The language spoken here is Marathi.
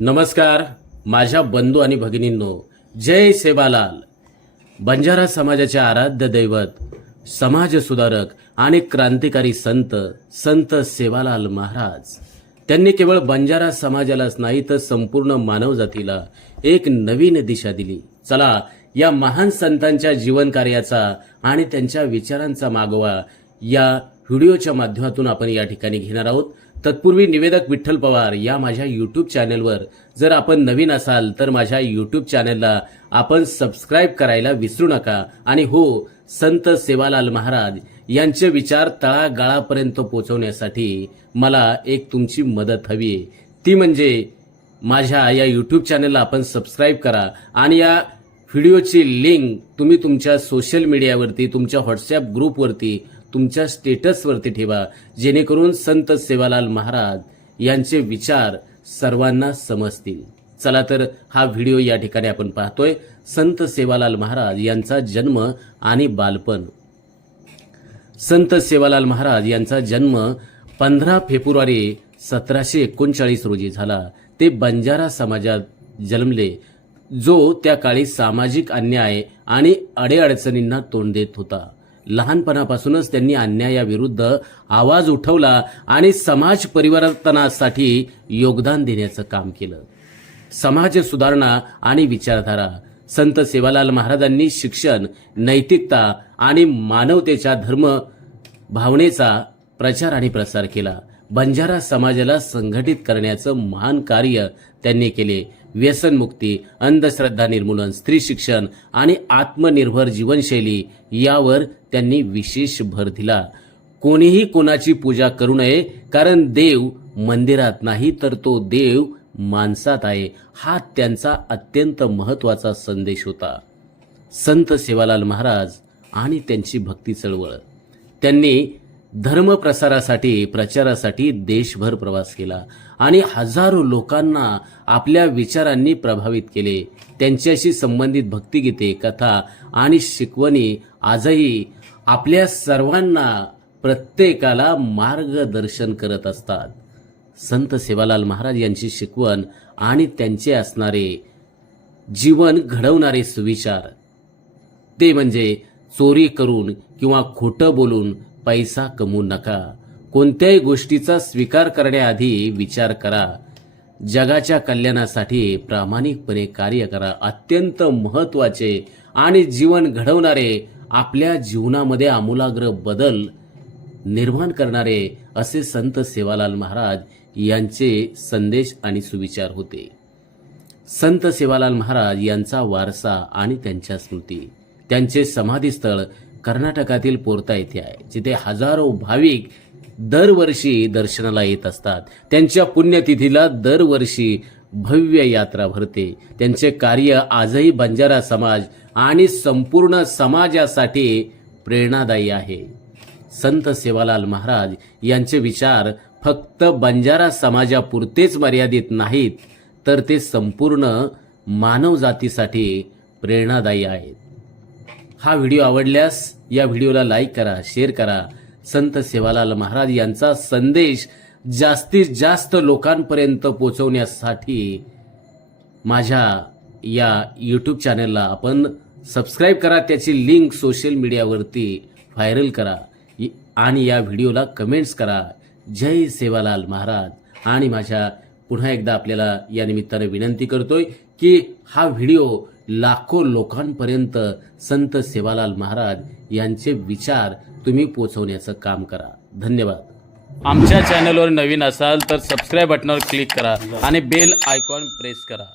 नमस्कार माझ्या बंधू आणि भगिनींनो, जय सेवालाल. बंजारा समाजाचे आराध्य दैवत, समाज सुधारक आणि क्रांतिकारी संत सेवालाल महाराज. त्यांनी केवळ बंजारा समाजालाच नाही तर संपूर्ण मानवजातीला एक नवीन दिशा दिली. चला या महान संतांच्या जीवन कार्याचा आणि त्यांच्या विचारांचा मागोवा या व्हिडिओच्या माध्यमातून आपण या ठिकाणी घेणार आहोत. तत्पूर्वी निवेदक विठ्ठल पवार या माझ्या यूट्यूब चॅनलवर जर आपण नवीन असाल तर माझ्या यूट्यूब चॅनलला आपण सबस्क्राईब करायला विसरू नका. आणि हो, संत सेवालाल महाराज यांचे विचार तळागाळापर्यंत पोहोचवण्यासाठी मला एक तुमची मदत हवी आहे. ती म्हणजे माझ्या या यूट्यूब चॅनलला आपण सबस्क्राईब करा आणि या व्हिडिओची लिंक तुम्ही तुमच्या सोशल मीडियावरती, तुमच्या व्हॉट्सॲप ग्रुपवरती, तुमच्या स्टेटसवरती ठेवा, जेणेकरून संत सेवालाल महाराज यांचे विचार सर्वांना समजतील. चला तर हा व्हिडिओ या ठिकाणी आपण पाहतोय. संत सेवालाल महाराज यांचा जन्म आणि बालपण. संत सेवालाल महाराज यांचा जन्म 15 फेब्रुवारी 1739 रोजी झाला. ते बंजारा समाजात जन्मले, जो त्या काळी सामाजिक अन्याय आणि अडीअडचणींना तोंड देत होता. लहानपणापासूनच त्यांनी अन्यायाविरुद्ध आवाज उठवला आणि समाज परिवर्तनासाठी योगदान देण्याचं काम केलं. समाज सुधारणा आणि विचारधारा. संत सेवालाल महाराजांनी शिक्षण, नैतिकता आणि मानवतेच्या धर्म भावनेचा प्रचार आणि प्रसार केला. बंजारा समाजाला संघटित करण्याचं महान कार्य त्यांनी केले. व्यसनमुक्ती, अंधश्रद्धा निर्मूलन, स्त्री शिक्षण आणि आत्मनिर्भर जीवनशैली यावर त्यांनी विशेष भर दिला. कोणीही कोणाची पूजा करू नये, कारण देव मंदिरात नाही तर तो देव माणसात आहे, हा त्यांचा अत्यंत महत्त्वाचा संदेश होता. संत सेवालाल महाराज आणि त्यांची भक्ती चळवळ. त्यांनी धर्म प्रचारासाठी देशभर प्रवास केला आणि हजारो लोकांना आपल्या विचारांनी प्रभावित केले. त्यांच्याशी संबंधित भक्तिगीते, कथा आणि शिकवणी आजही आपल्या सर्वांना, प्रत्येकाला मार्गदर्शन करत असतात. संत सेवालाल महाराज यांची शिकवण आणि त्यांचे असणारे जीवन घडवणारे सुविचार, ते म्हणजे चोरी करून किंवा खोटं बोलून पैसा कमवू नका. कोणत्याही गोष्टीचा स्वीकार करण्याआधी विचार करा. जगाच्या कल्याणासाठी प्रामाणिकपणे कार्य करा. अत्यंत महत्त्वाचे आणि जीवन घडवणारे, आपल्या जीवनामध्ये आमूलाग्र बदल निर्माण करणारे असे संत सेवालाल महाराज यांचे संदेश आणि सुविचार होते. संत सेवालाल महाराज यांचा वारसा आणि त्यांच्या स्मृती. त्यांचे समाधीस्थळ कर्नाटकातील पोर्ता येथे आहे, जिथे हजारो भाविक दरवर्षी दर्शनाला येत असतात. त्यांच्या पुण्यतिथीला दरवर्षी भव्य यात्रा भरते. त्यांचे कार्य आजही बंजारा समाज आणि संपूर्ण समाजासाठी प्रेरणादायी आहे. संत सेवालाल महाराज यांचे विचार फक्त बंजारा समाजापुरतेच मर्यादित नाहीत, तर ते संपूर्ण मानवजातीसाठी प्रेरणादायी आहेत. हा व्हिडिओ आवडल्यास या व्हिडिओला लाईक करा, शेअर करा. संत सेवालाल महाराज यांचा संदेश जास्तीत जास्त लोकांपर्यंत पोहोचवण्यासाठी माझ्या या यूट्यूब चॅनलला आपण सबस्क्राईब करा. त्याची लिंक सोशल मीडियावरती व्हायरल करा आणि या व्हिडिओला कमेंट्स करा. जय सेवालाल महाराज. आणि माझ्या पुन्हा एकदा आपल्याला या निमित्ताने विनंती करतोय की हा व्हिडिओ लाखो लोकांपर्यंत संत सेवालाल महाराज यांचे विचार तुम्ही पोहोचवण्याचं काम करा. धन्यवाद. आमच्या चॅनलवर नवीन असाल तर सबस्क्राईब बटनावर क्लिक करा आणि बेल आयकॉन प्रेस करा.